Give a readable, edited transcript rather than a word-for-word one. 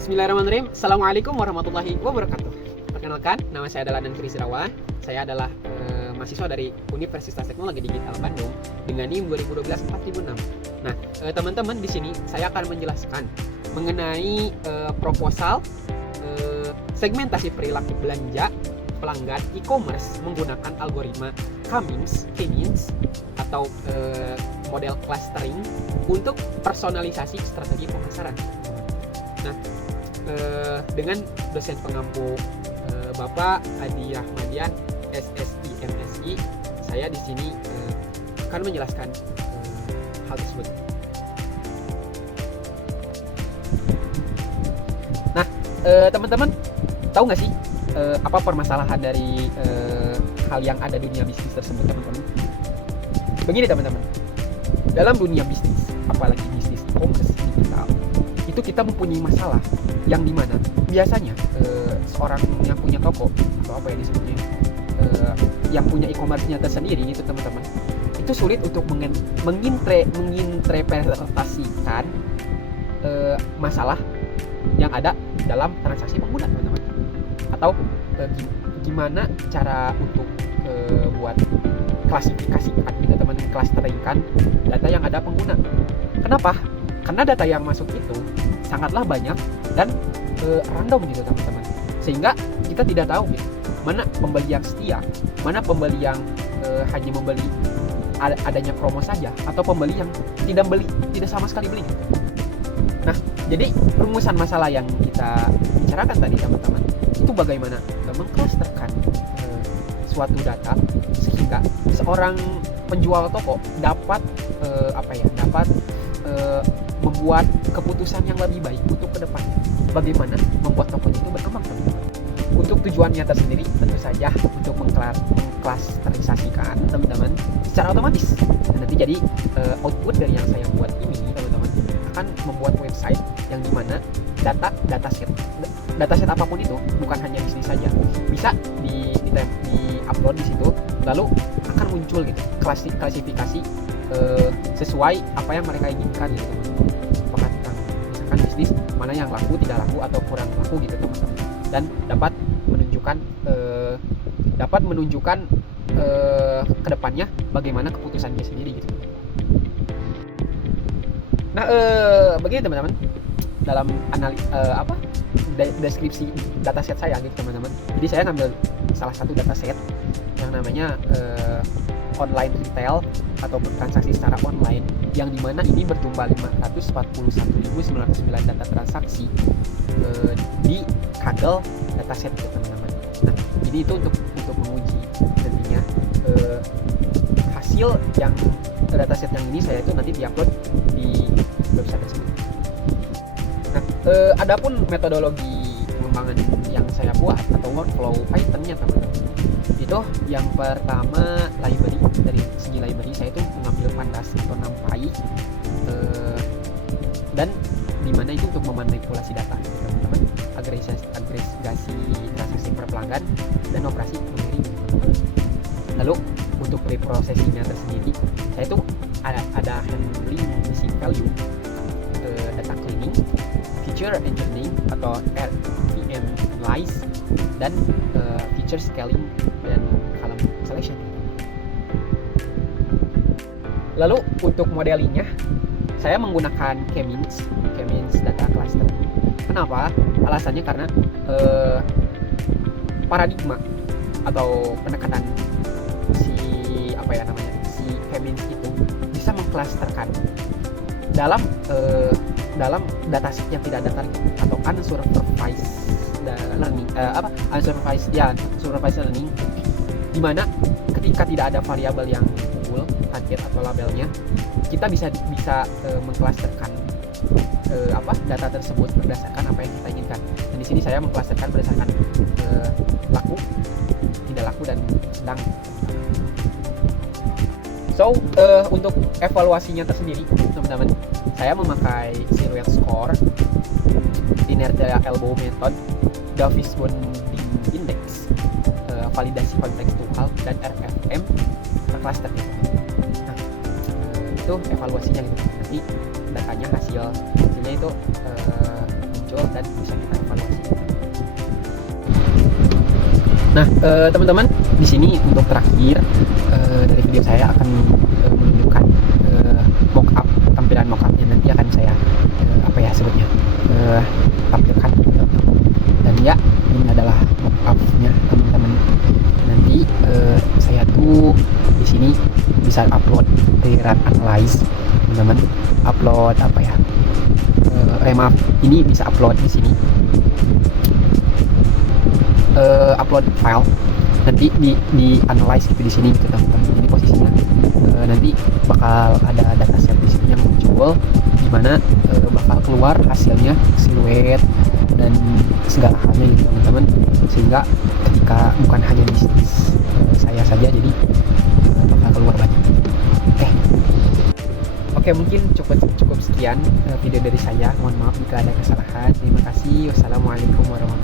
Bismillahirrahmanirrahim. Assalamualaikum warahmatullahi wabarakatuh. Perkenalkan, nama saya adalah Danfiri Sirawan. Saya adalah mahasiswa dari Universitas Teknologi Digital Bandung dengan NIM 2012-4006. Nah, teman-teman, di sini saya akan menjelaskan mengenai proposal segmentasi perilaku belanja pelanggan e-commerce menggunakan algoritma K-means atau model clustering untuk personalisasi strategi pemasaran. Nah, dengan dosen pengampu Bapak Adi Rahmadian SSI MSI, saya di sini akan menjelaskan hal tersebut. Nah, teman-teman tahu nggak sih apa permasalahan dari hal yang ada di dunia bisnis tersebut, teman-teman? Begini, teman-teman, dalam dunia bisnis, apalagi bisnis e-commerce digital, itu kita mempunyai masalah yang dimana biasanya seorang yang punya toko atau apa yang disebutnya yang punya e-commerce-nya tersendiri itu, teman-teman, itu sulit untuk menginterpretasikan masalah yang ada dalam transaksi pengguna, teman-teman, atau gimana cara untuk buat klasifikasikan gitu, teman, clusteringkan data yang ada pengguna. Kenapa? Karena data yang masuk itu sangatlah banyak dan random gitu, teman-teman, sehingga kita tidak tahu gitu, mana pembeli yang setia, mana pembeli yang hanya membeli adanya promo saja, atau pembeli yang tidak sama sekali beli gitu. Nah, jadi rumusan masalah yang kita bicarakan tadi, teman-teman, itu bagaimana mengclusterkan suatu data sehingga seorang penjual toko dapat membuat keputusan yang lebih baik untuk kedepannya. Bagaimana membuat toko itu berkembang, teman-teman. Untuk tujuannya tersendiri tentu saja untuk mengklasterisasikan, teman-teman, secara otomatis. Dan nanti jadi output dari yang saya buat ini, teman-teman, akan membuat website yang dimana dataset apapun itu, bukan hanya bisnis saja, bisa di upload di situ, lalu akan muncul gitu klasifikasi sesuai apa yang mereka inginkan gitu, teman-teman. Misalkan bisnis mana yang laku, tidak laku, atau kurang laku gitu, teman-teman, dan dapat menunjukkan kedepannya bagaimana keputusannya sendiri gitu. Nah, begini, teman-teman, dalam deskripsi dataset saya gitu, teman-teman. Jadi saya ngambil salah satu dataset yang namanya online retail atau transaksi secara online, yang dimana ini berjumlah 541.909 data transaksi di Kaggle dataset gitu, teman-teman. Nah, jadi itu untuk menguji nantinya hasil yang dataset yang ini saya itu nanti diupload di website tersebut. Nah, adapun metodologi pengembangan yang saya buat atau workflow Python-nya, teman-teman, itu yang pertama library. Dari segi library saya itu mengambil pandas atau NumPy, dan dimana itu untuk memanipulasi data gitu, teman-teman, agregasi transaksi per pelanggan dan operasi query. Lalu untuk preprocessing-nya tersendiri saya itu ada handling missing value, data cleaning, feature engineering atau RVM analyze, dan feature scaling dan column selection. Lalu untuk modelingnya saya menggunakan K-means data cluster. Kenapa? Alasannya karena paradigma atau pendekatan si K-means itu bisa mengclusterkan dalam dataset yang tidak ada target atau unsupervised learning, di mana ketika tidak ada variabel yang unggul, target atau labelnya, kita bisa mengclusterkan data tersebut berdasarkan apa yang kita inginkan. Dan di sini saya mengclusterkan berdasarkan laku, tidak laku, dan sedang. So, untuk evaluasinya tersendiri, teman-teman, saya memakai Silhouette Score, Inertia Elbow Method, Davis Bonding Index, validasi kontekstual, dan RFM per cluster gitu. Nah, itu evaluasinya gitu. Nanti datanya hasilnya itu muncul dan bisa kita evaluasi. Nah, teman-teman, di sini untuk terakhir dari video saya akan menunjukkan mockup, tampilan mockupnya nanti akan saya sebutnya tampilkan. Dan ya, ini adalah mockupnya teman-teman. Nanti saya tuh di sini bisa upload rerun analyze, teman-teman. Upload ini bisa upload di sini. Upload file nanti di analyze itu di sini gitu teman-teman. Jadi posisinya nanti bakal ada dataset di sini yang muncul, dimana bakal keluar hasilnya, siluet dan segala halnya gitu teman-teman. Sehingga ketika bukan hanya bisnis saya saja, jadi bakal keluar banyak. Oke, mungkin cukup sekian video dari saya. Mohon maaf jika ada kesalahan. Terima kasih. Wassalamualaikum warahmatullahi wabarakatuh.